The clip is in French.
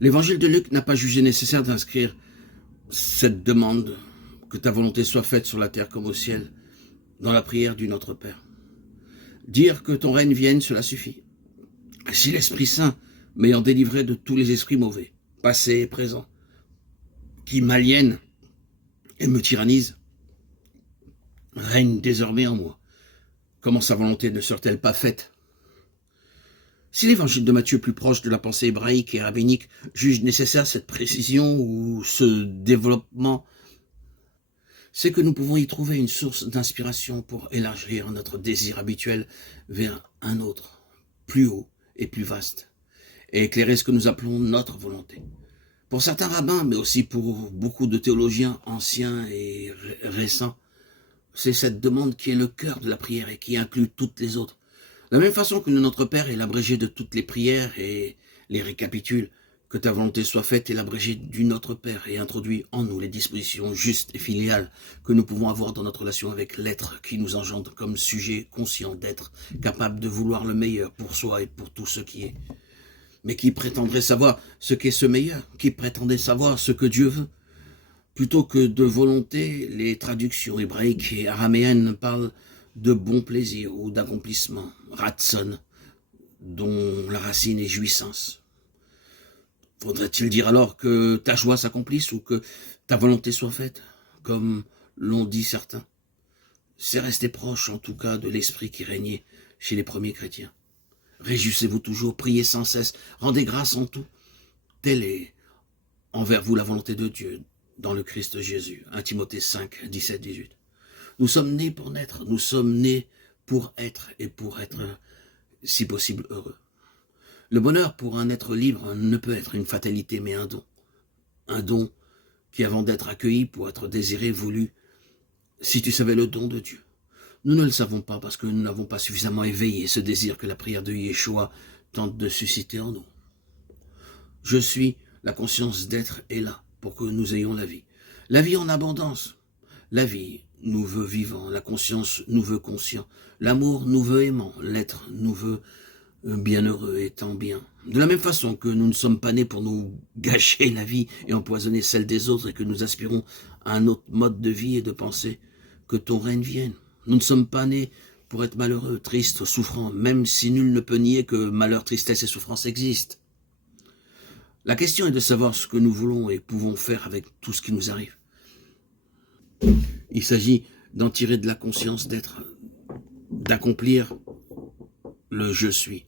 L'évangile de Luc n'a pas jugé nécessaire d'inscrire cette demande, que ta volonté soit faite sur la terre comme au ciel, dans la prière du Notre Père. Dire que ton règne vienne, cela suffit. Si l'Esprit Saint, m'ayant délivré de tous les esprits mauvais, passés et présents, qui m'aliènent et me tyrannisent, règne désormais en moi, comment sa volonté ne serait-elle pas faite? Si l'évangile de Matthieu, plus proche de la pensée hébraïque et rabbinique, juge nécessaire cette précision ou ce développement, c'est que nous pouvons y trouver une source d'inspiration pour élargir notre désir habituel vers un autre, plus haut et plus vaste, et éclairer ce que nous appelons notre volonté. Pour certains rabbins, mais aussi pour beaucoup de théologiens anciens et récents, c'est cette demande qui est le cœur de la prière et qui inclut toutes les autres. De la même façon que Notre Père est l'abrégé de toutes les prières et les récapitule, que ta volonté soit faite est l'abrégé du Notre Père et introduit en nous les dispositions justes et filiales que nous pouvons avoir dans notre relation avec l'être qui nous engendre comme sujet conscient d'être, capable de vouloir le meilleur pour soi et pour tout ce qui est. Mais qui prétendrait savoir ce qu'est ce meilleur? Qui prétendait savoir ce que Dieu veut? Plutôt que de volonté, les traductions hébraïques et araméennes parlent de bon plaisir ou d'accomplissement, ratson, dont la racine est jouissance. Faudrait-il dire alors que ta joie s'accomplisse ou que ta volonté soit faite, comme l'ont dit certains? C'est rester proche, en tout cas, de l'esprit qui régnait chez les premiers chrétiens. Réjouissez-vous toujours, priez sans cesse, rendez grâce en tout. Telle est envers vous la volonté de Dieu dans le Christ Jésus. 1 Timothée 5, 17, 18. Nous sommes nés pour naître, nous sommes nés pour être et pour être, si possible, heureux. Le bonheur pour un être libre ne peut être une fatalité, mais un don. Un don qui, avant d'être accueilli, pour être désiré, voulu, si tu savais le don de Dieu. Nous ne le savons pas parce que nous n'avons pas suffisamment éveillé ce désir que la prière de Yeshua tente de susciter en nous. Je suis, la conscience d'être est là pour que nous ayons la vie. La vie en abondance. La vie nous veut vivant, la conscience nous veut conscient, l'amour nous veut aimant, l'être nous veut bienheureux étant bien. De la même façon que nous ne sommes pas nés pour nous gâcher la vie et empoisonner celle des autres et que nous aspirons à un autre mode de vie et de pensée, que ton règne vienne. Nous ne sommes pas nés pour être malheureux, tristes, souffrants, même si nul ne peut nier que malheur, tristesse et souffrance existent. La question est de savoir ce que nous voulons et pouvons faire avec tout ce qui nous arrive. Il s'agit d'en tirer de la conscience d'être, d'accomplir le « je suis ».